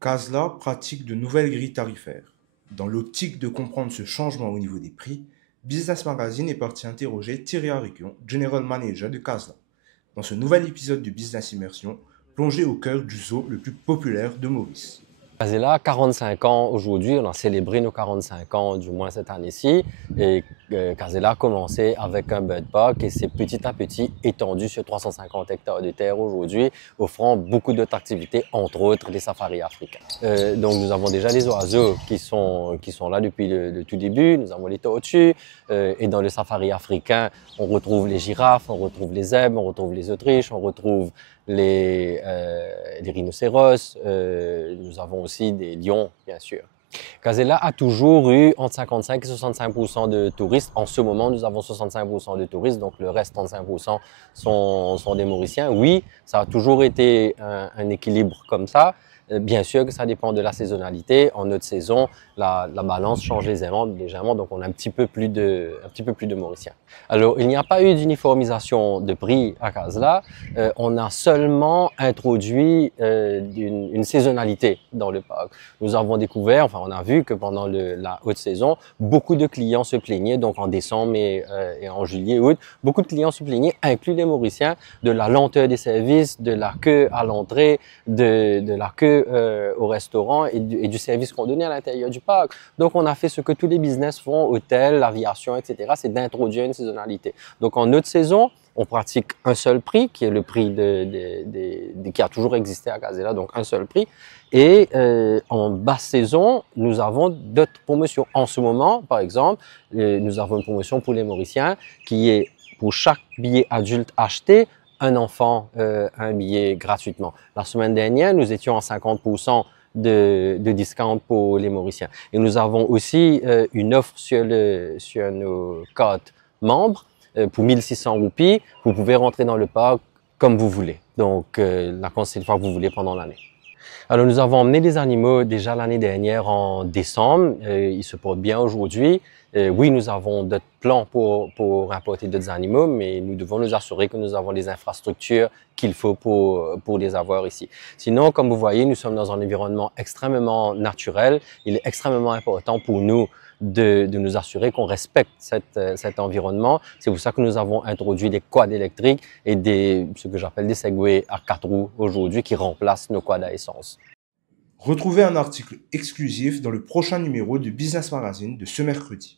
Casla pratique de nouvelles grilles tarifaires. Dans l'optique de comprendre ce changement au niveau des prix, Business Magazine est parti interroger Thierry Harikion, General Manager de Casla. Dans ce nouvel épisode de Business Immersion, plongé au cœur du zoo le plus populaire de Maurice. Casella, 45 ans aujourd'hui, on a célébré nos 45 ans du moins cette année-ci et Casella a commencé avec un bud park et s'est petit à petit étendu sur 350 hectares de terre aujourd'hui, offrant beaucoup d'autres activités, entre autres les safaris africains. Donc nous avons déjà les oiseaux qui sont là depuis le tout début, nous avons les tortues et dans le safari africain, on retrouve les girafes, on retrouve les zèbres, on retrouve les autriches, on retrouve les rhinocéros, nous avons aussi des lions, bien sûr. Casella a toujours eu entre 55 et 65% de touristes. En ce moment, nous avons 65% de touristes, donc le reste, 35% sont des Mauriciens. Oui, ça a toujours été un équilibre comme ça. Bien sûr que ça dépend de la saisonnalité. En notre saison, la balance change légèrement, donc on a un petit peu plus de Mauriciens. Alors, il n'y a pas eu d'uniformisation de prix à Casella. On a seulement introduit une saisonnalité dans le parc. Nous avons découvert, enfin on a vu que pendant la haute saison, beaucoup de clients se plaignaient, donc en décembre et en juillet, août, beaucoup de clients se plaignaient, inclus les Mauriciens, de la lenteur des services, de la queue à l'entrée, de la queue au restaurant et du service qu'on donnait à l'intérieur du parc. Donc on a fait ce que tous les business font, hôtels, aviation, etc., c'est d'introduire une saisonnalité. Donc en haute saison, on pratique un seul prix, qui est le prix qui a toujours existé à Casella, donc un seul prix. Et en basse saison, nous avons d'autres promotions. En ce moment, par exemple, nous avons une promotion pour les Mauriciens qui est pour chaque billet adulte acheté, un enfant un billet gratuitement. La semaine dernière, nous étions à 50% de discount pour les Mauriciens. Et nous avons aussi une offre sur nos cartes membres pour 1600 roupies. Vous pouvez rentrer dans le parc comme vous voulez. Donc, la quantité de fois que vous voulez pendant l'année. Alors, nous avons emmené des animaux déjà l'année dernière en décembre. Ils se portent bien aujourd'hui. Oui, nous avons d'autres plans pour importer d'autres animaux, mais nous devons nous assurer que nous avons les infrastructures qu'il faut pour les avoir ici. Sinon, comme vous voyez, nous sommes dans un environnement extrêmement naturel. Il est extrêmement important pour nous de nous assurer qu'on respecte cet environnement. C'est pour ça que nous avons introduit des quads électriques et ce que j'appelle des Segway à 4 roues aujourd'hui qui remplacent nos quads à essence. Retrouvez un article exclusif dans le prochain numéro de Business Magazine de ce mercredi.